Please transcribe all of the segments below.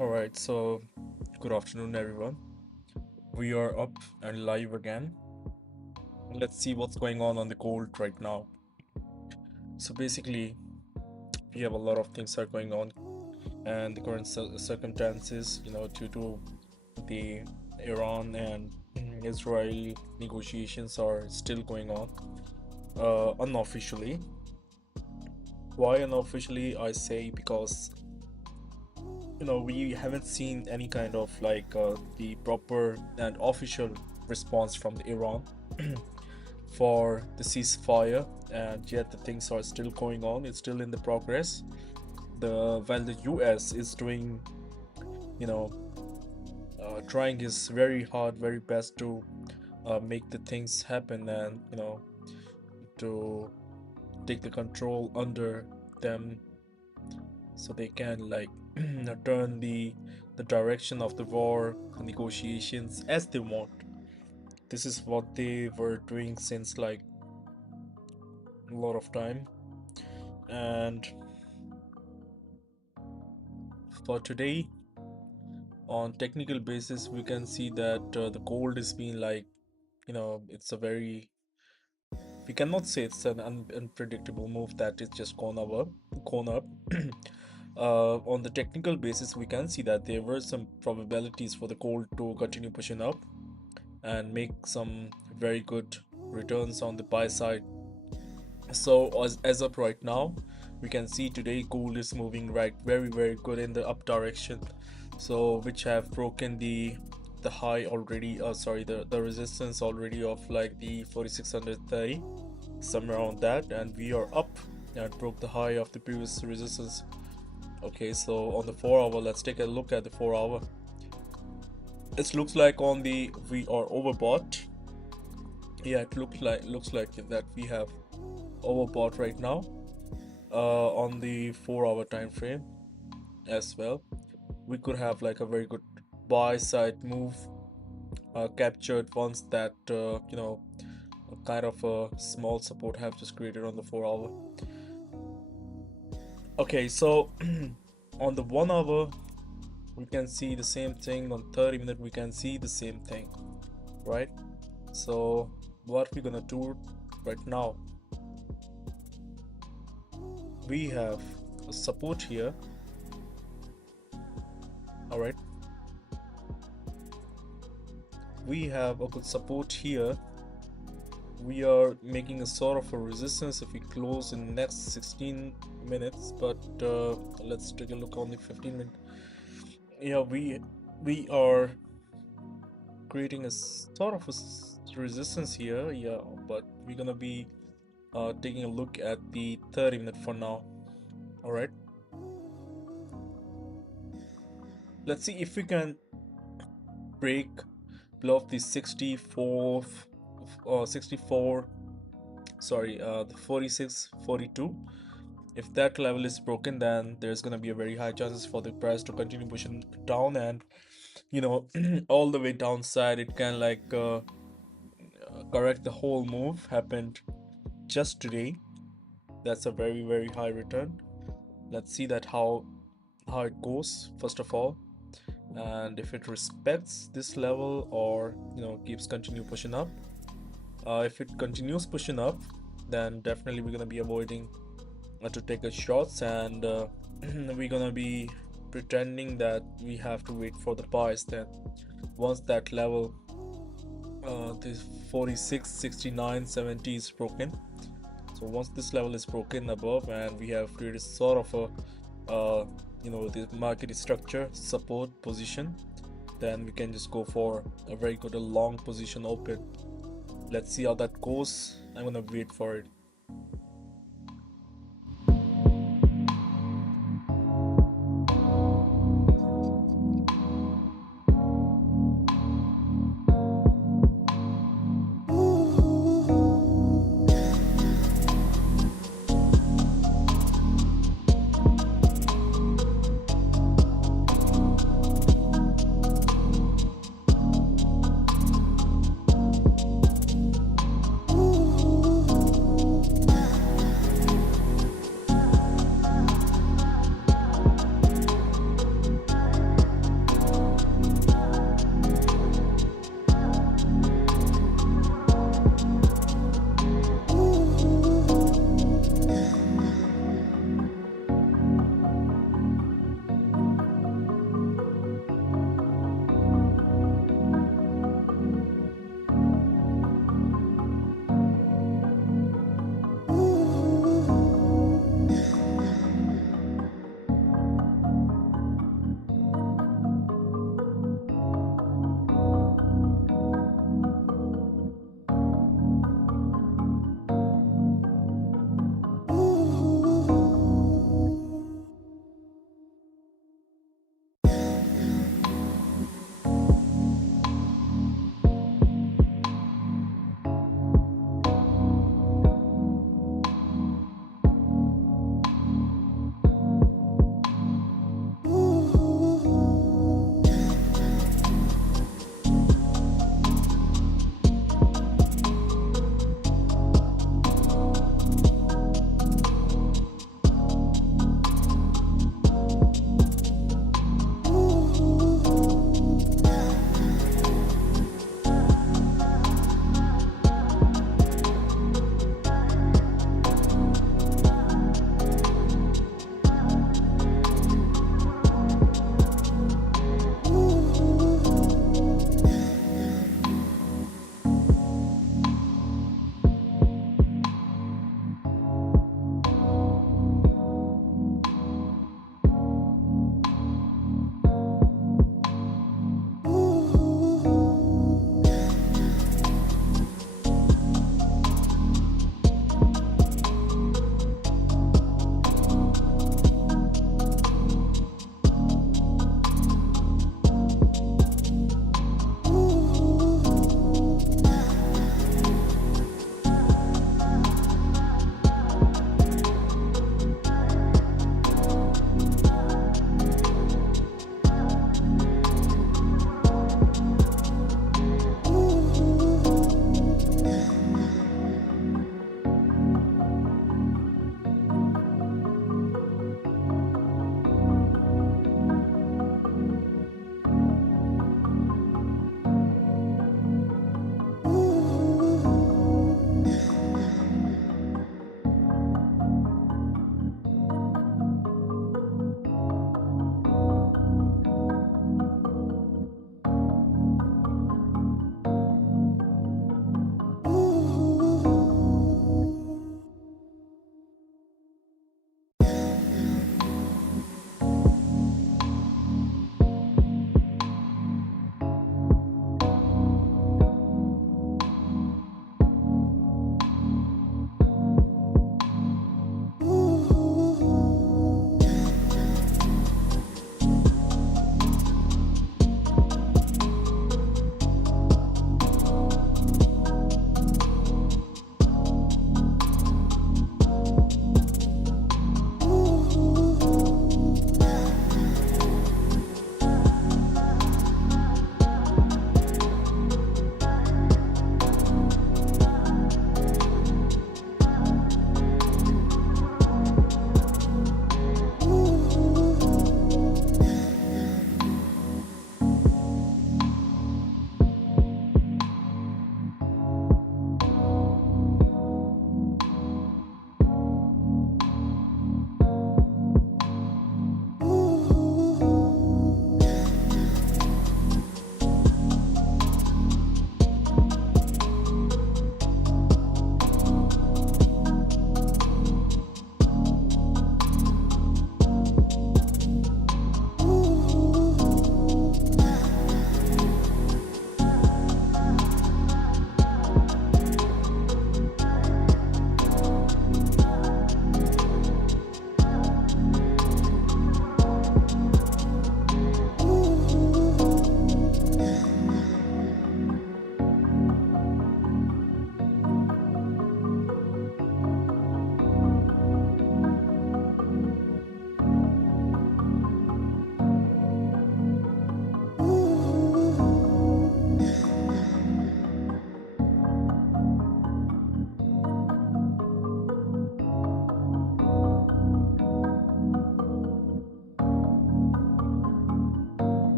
All right, so good afternoon, everyone. We are up and live again. Let's see what's going on the gold right now. So basically, we have a lot of things are going on, and the current circumstances, due to the Iran and Israel negotiations are still going on, unofficially. Why unofficially? I say because we haven't seen any kind of the proper and official response from the Iran for the ceasefire, and yet the things are still going on. It's still in the progress. While the US is doing, you know, trying his very hard, very best to make the things happen, and to take the control under them, so they can turn the direction of the war negotiations as they want. This is what they were doing since a lot of time. And for today, on technical basis, we can see that the gold is being it's a very, we cannot say it's an unpredictable move that is just gone up. On the technical basis, we can see that there were some probabilities for the gold to continue pushing up and make some very good returns on the buy side. So as of right now, we can see today gold is moving right very good in the up direction, so which have broken the high already, sorry, the resistance already of like the 4630, somewhere around that, and we are up and broke the high of the previous resistance. Okay, so on the 4 hour, let's take a look at the 4 hour. It looks like on the we are overbought. Yeah, it looks like that we have overbought right now on the 4 hour time frame as well. We could have like a very good buy side move captured once that a kind of a small support have just created on the 4 hour. Okay, so on the 1 hour we can see the same thing. On 30 minute we can see the same thing, right? So what we're gonna do right now, we have a support here. All right, we have a good support here. We are making a sort of a resistance if we close in the next 16 minutes, but let's take a look on the 15 minute. Yeah, we are creating a sort of a resistance here. Yeah, but we're gonna be taking a look at the 30 minute for now. All right, let's see if we can break below the 64, 64, sorry, the 4642. If that level is broken, then there's going to be a very high chances for the price to continue pushing down, and all the way downside. It can correct. The whole move happened just today. That's a very high return. Let's see that how it goes first of all, and if it respects this level, or keeps continue pushing up. If it continues pushing up, then definitely we're gonna be avoiding to take a shots, and we're gonna be pretending that we have to wait for the buys. Then once that level, this 46, 69, 70 is broken, so once this level is broken above, and we have created sort of a the market structure support position, then we can just go for a very good long position open. Let's see how that goes. I'm gonna wait for it.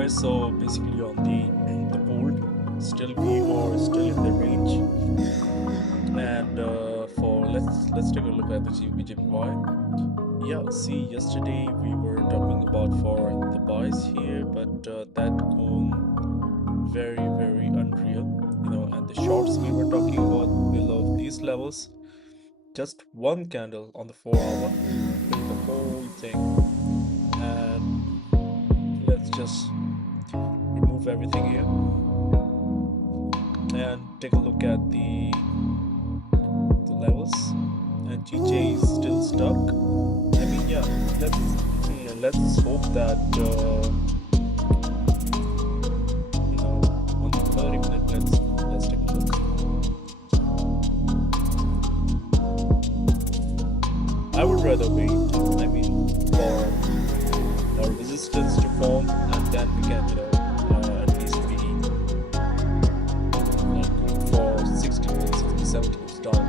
Okay, so basically on the gold, still we are still in the range, and for let's take a look at the GBGPY. Yeah, see, yesterday we were talking about for the buys here, but that gone very unreal, and the shorts we were talking about below these levels, just one candle on the 4 hour killed the whole thing. And let's just remove everything here and take a look at the levels. And GJ is still stuck. I mean, yeah, let's hope that on the 30 minute, let's take a look. I would rather wait. I mean, for resistance to form, and then we can, at least be going for 60 minutes, 60, 70 minutes down.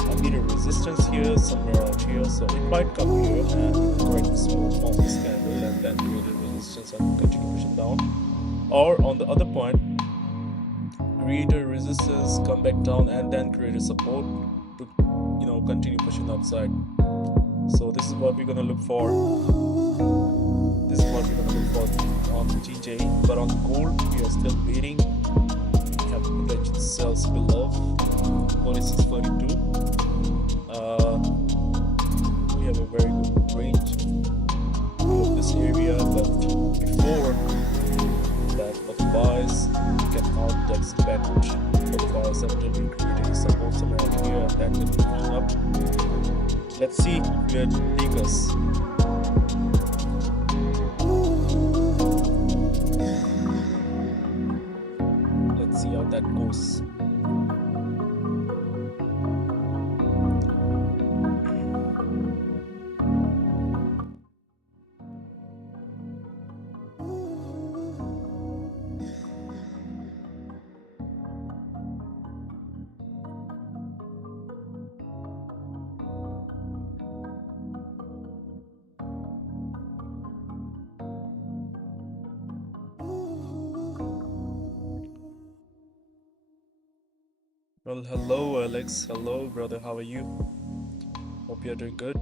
I need a resistance here, somewhere around here, so it might come here and try to smooth form this candle and then create a resistance and continue pushing down. Or on the other point, create a resistance, come back down, and then create a support to continue pushing upside. So this is what we're gonna look for. This is what we're gonna look for on the GJ. But on the gold, we are still waiting. We have potential sells below 46.42. We have a very good range below this area, but before that, for the buys, we cannot expect for the buys after we created support somewhere out here and then it will push up. Let's see where it take us. Let's see how that goes. Well, hello Alex. Hello brother, how are you? Hope you're doing good.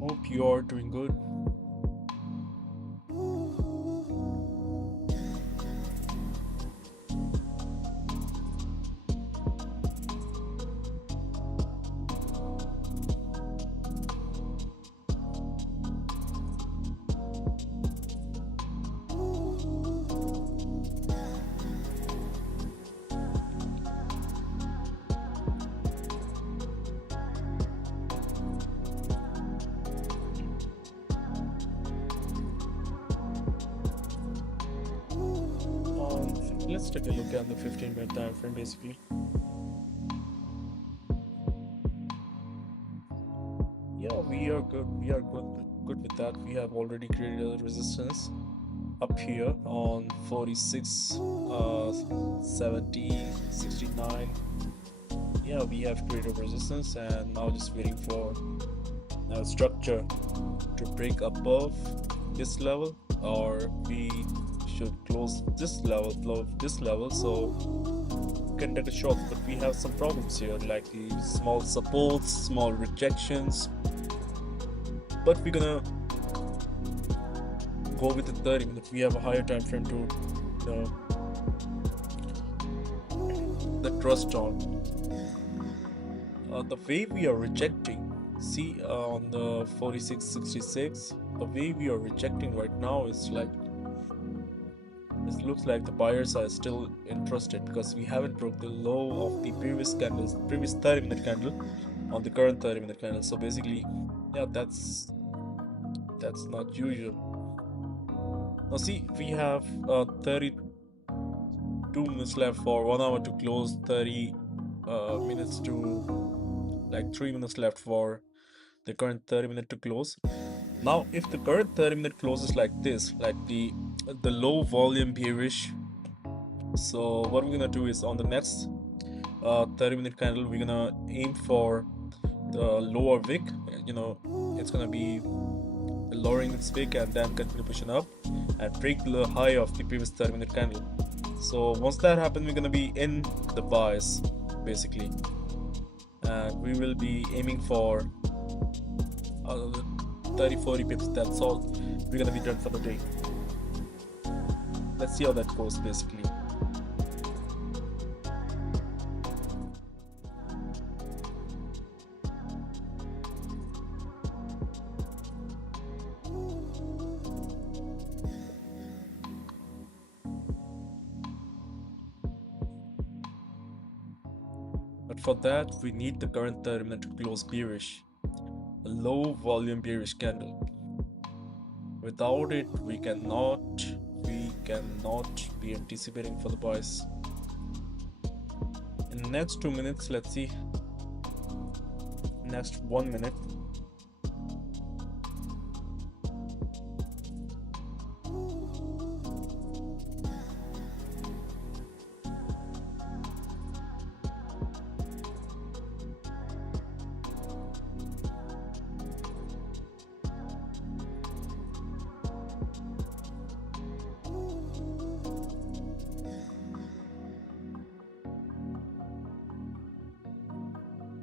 Hope you are doing good. Let's take a look at the 15-minute time frame basically. Yeah, we are good. We are good with that. We have already created a resistance up here on 46, 70, 69. Yeah, we have created resistance and now just waiting for structure to break above this level, or we should close this level, so we can take a shot. But we have some problems here, like the small supports, small rejections, but we're gonna go with the 30 minutes. We have a higher time frame to the trust on. The way we are rejecting, see, on the 46.66, the way we are rejecting right now is like, it looks like the buyers are still interested because we haven't broke the low of the previous 30-minute candle on the current 30-minute candle. So basically, yeah, that's not usual. Now see, we have 32 minutes left for 1 hour to close, 30 minutes to, like, 3 minutes left for the current 30-minute to close. Now if the current 30-minute closes like this, like the low volume bearish, so what we're gonna do is on the next 30-minute candle, we're gonna aim for the lower wick, you know, it's gonna be lowering its wick and then continue pushing up and break the high of the previous 30-minute candle. So once that happens, we're gonna be in the bias basically, and we will be aiming for 30-40 pips. That's all. We're gonna be done for the day. Let's see how that goes basically. But for that, we need the current 30-minute to close bearish, a low volume bearish candle. Without it, we cannot be anticipating for the buys. In the next 2 minutes, let's see. Next 1 minute.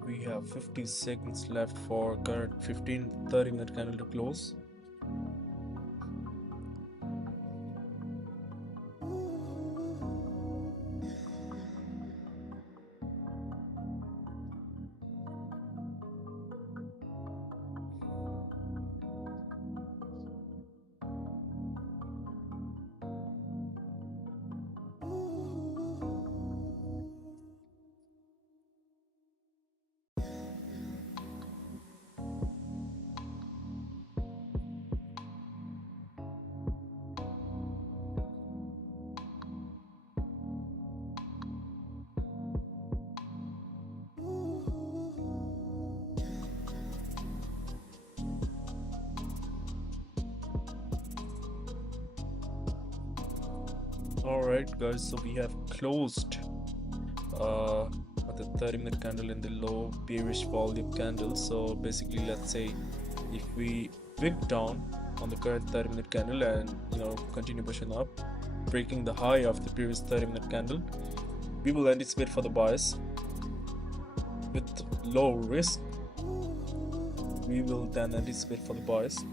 We have 50 seconds left for current 15-30 minute candle to close. Alright guys, so we have closed with the 30-minute candle in the low bearish volume candle. So basically, let's say if we wick down on the current 30-minute candle and continue pushing up, breaking the high of the previous 30-minute candle, we will anticipate for the bias. With low risk, we will then anticipate for the bias.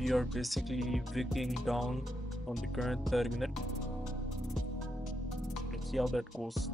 We are basically wicking down on the current 30-minute. Let's see how that goes.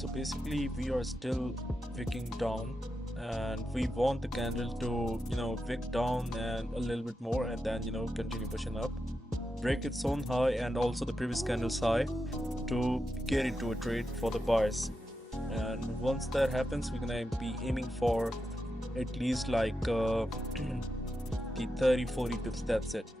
So basically, we are still wicking down, and we want the candle to, wick down and a little bit more, and then, continue pushing up, break its own high and also the previous candle's high to get into a trade for the buyers. And once that happens, we're gonna be aiming for at least like the 30-40 pips. That's it.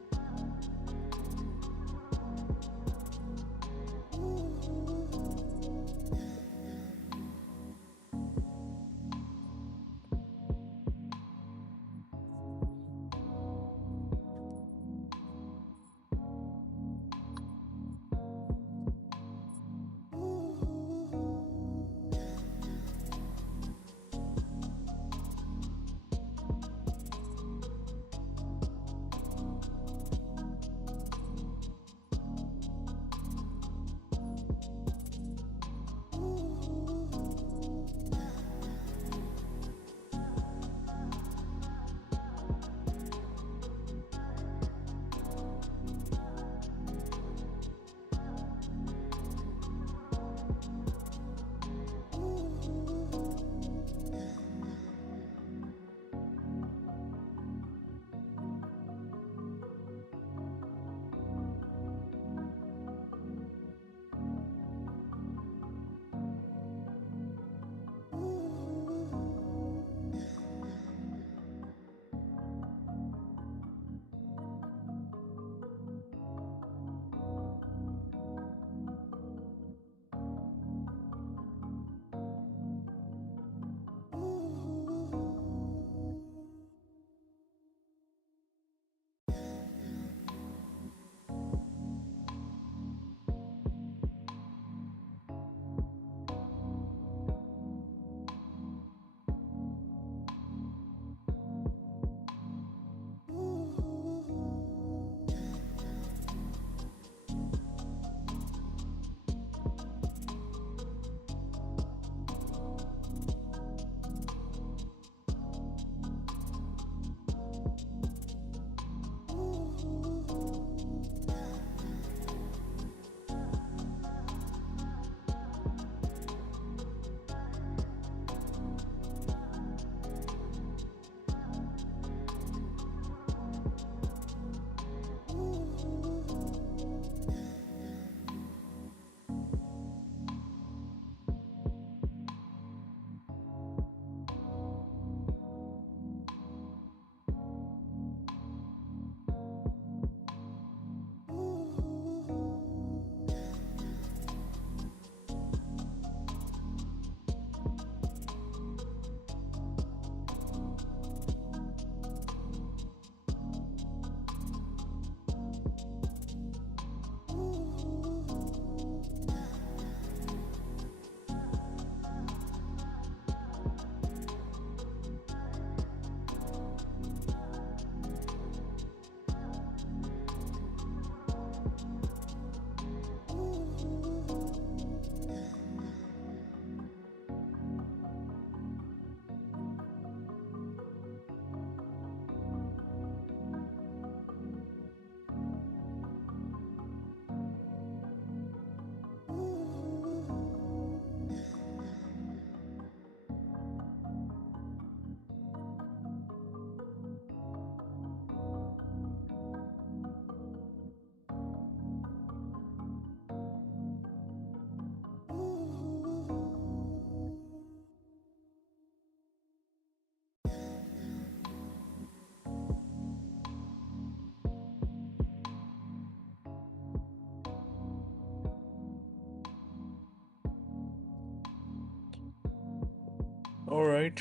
All right.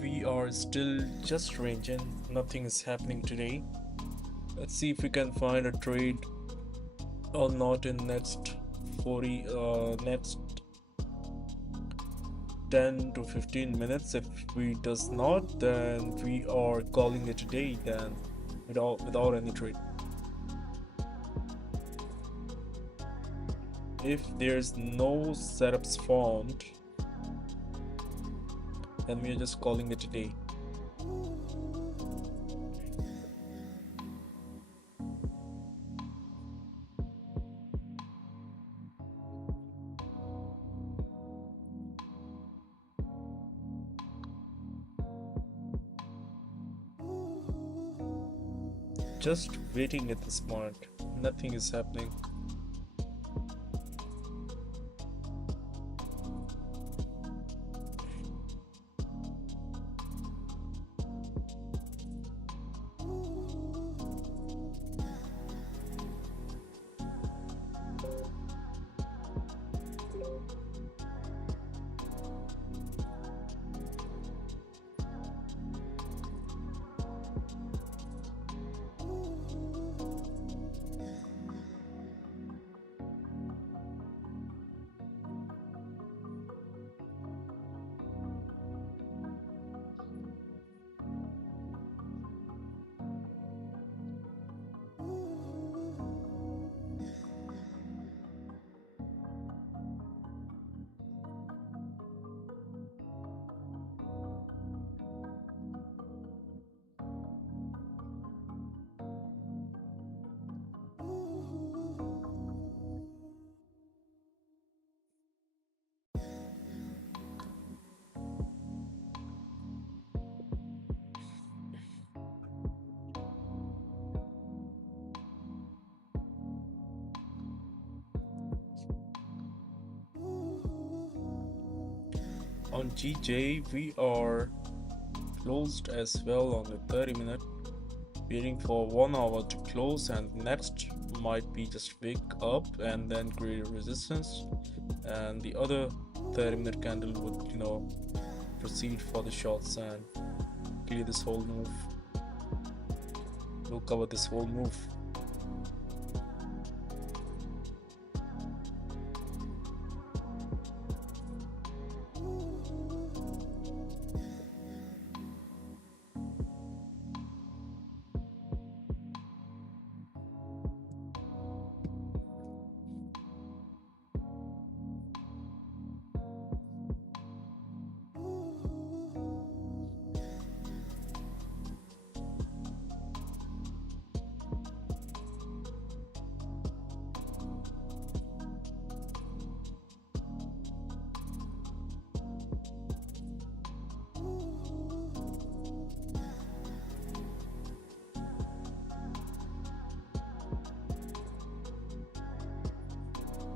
We are still just ranging. Nothing is happening today. Let's see if we can find a trade or not in next 10 to 15 minutes. If we does not, then we are calling it a day then without any trade. If there's no setups formed, then we are just calling it a day. just waiting at this point. Nothing is happening. On GJ, we are closed as well on the 30 minute, waiting for 1 hour to close, and next might be just wake up and then create a resistance, and the other 30 minute candle would, proceed for the shots and clear this whole move. We'll cover this whole move.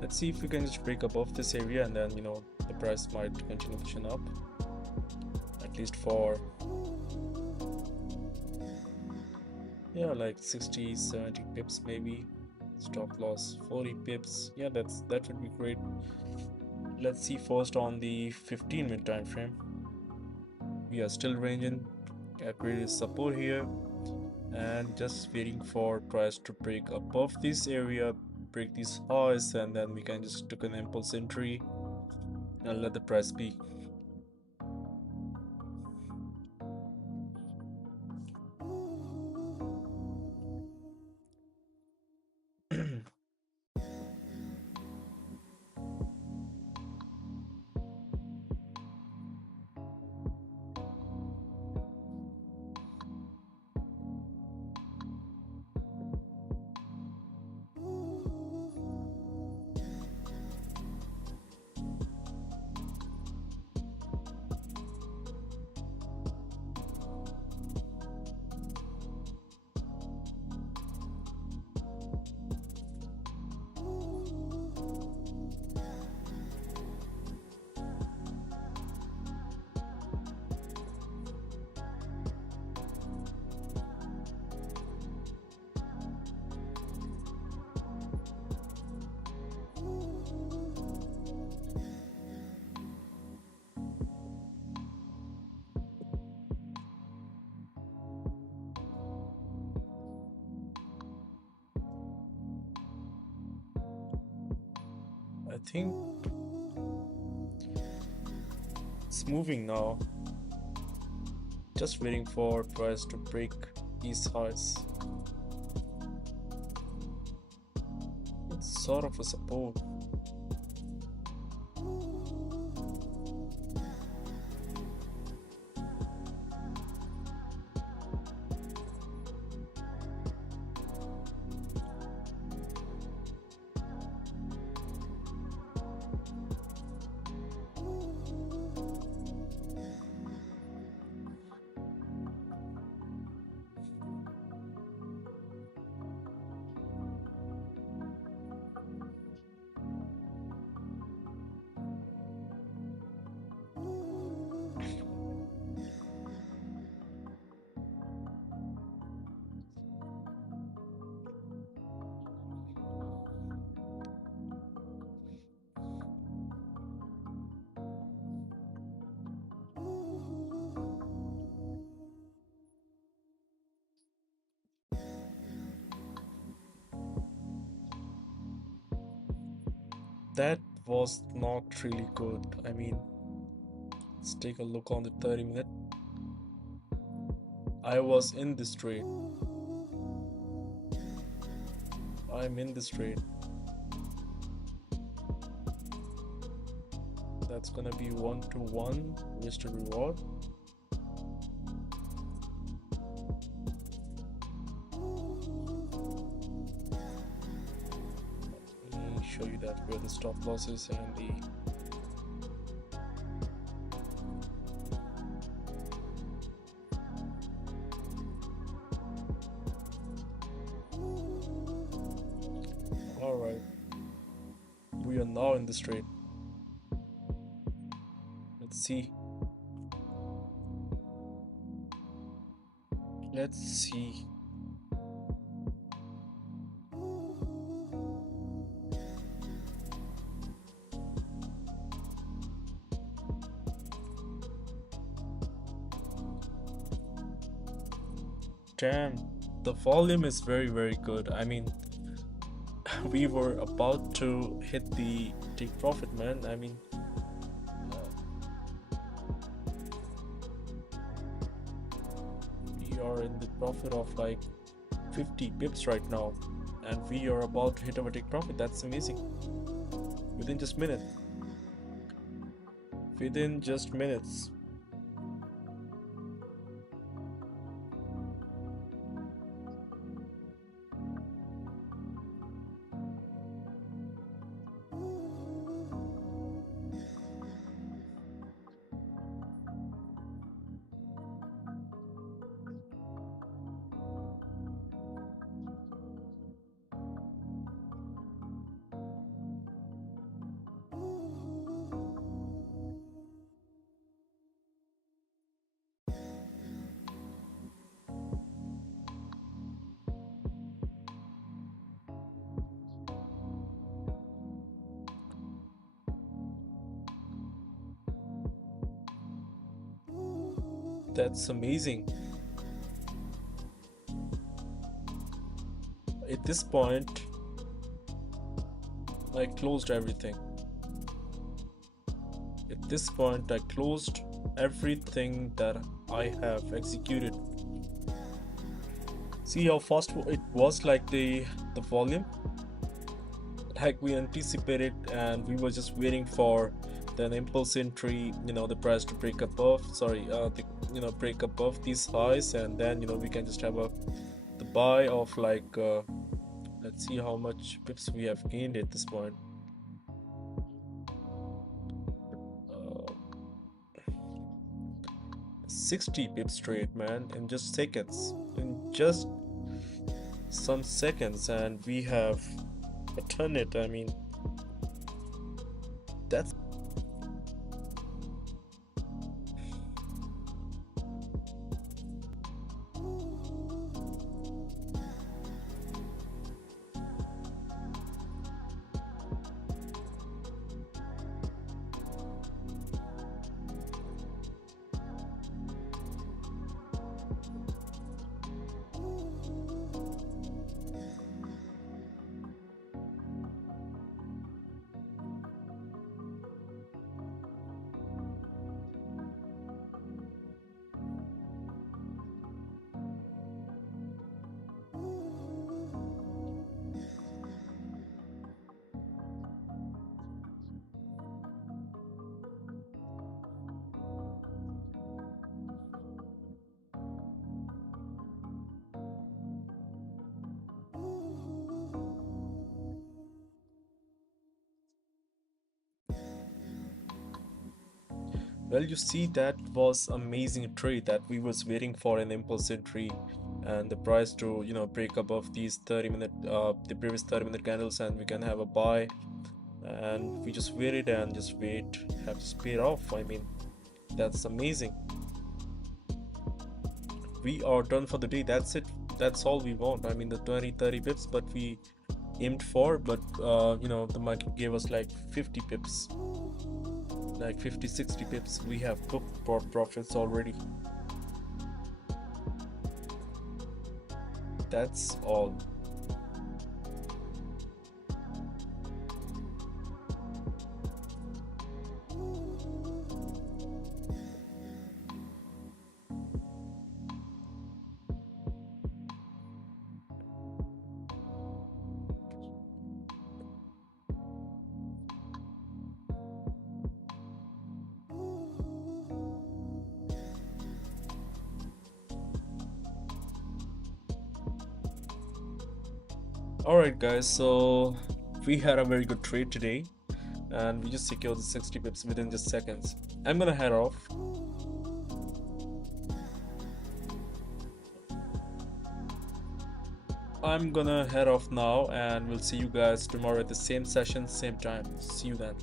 Let's see if we can just break above this area, and then the price might continue pushing up, at least for like 60-70 pips maybe. Stop loss 40 pips. Yeah, that would be great. Let's see first on the 15-minute time frame. We are still ranging, created support here, and just waiting for price to break above this area, break these highs, and then we can just took an impulse entry and let the price be. I think it's moving now. Just waiting for price to break these highs. It's sort of a support. That was not really good. I mean, let's take a look on the 30 minute. I was in this trade. I'm in this trade. That's gonna be 1 to 1 Mr. Reward. Let me show you that where the stop losses and the alright. We are now in this trade. Let's see. Let's see. Damn, the volume is very good. I mean, we were about to hit the take profit, man. I mean, we are in the profit of like 50 pips right now, and we are about to hit our take profit. That's amazing. Within just minutes. Within just minutes. That's amazing. At this point, I closed everything. At this point, I closed everything that I have executed. See how fast it was, like the volume, like we anticipated, and we were just waiting for the impulse entry. The price to break above. Sorry, break above these highs, and then we can just have the buy of like. Let's see how much pips we have gained at this point. Uh, 60 pips straight, man, in just seconds. In just some seconds, and we have turned it. I mean, that's well, you see, that was amazing trade that we was waiting for an impulse entry, and the price to break above these 30-minute the previous 30-minute candles, and we can have a buy, and we just waited and just wait, have to paid off. I mean, that's amazing. We are done for the day. That's it. That's all we want. I mean, the 20-30 pips, but we aimed for, but the market gave us like 50 pips, like 50-60 pips. We have booked profits already. That's all. All right, guys. So we had a very good trade today, and we just secured the 60 pips within just seconds. I'm gonna head off. I'm gonna head off now, and we'll see you guys tomorrow at the same session, same time. See you then.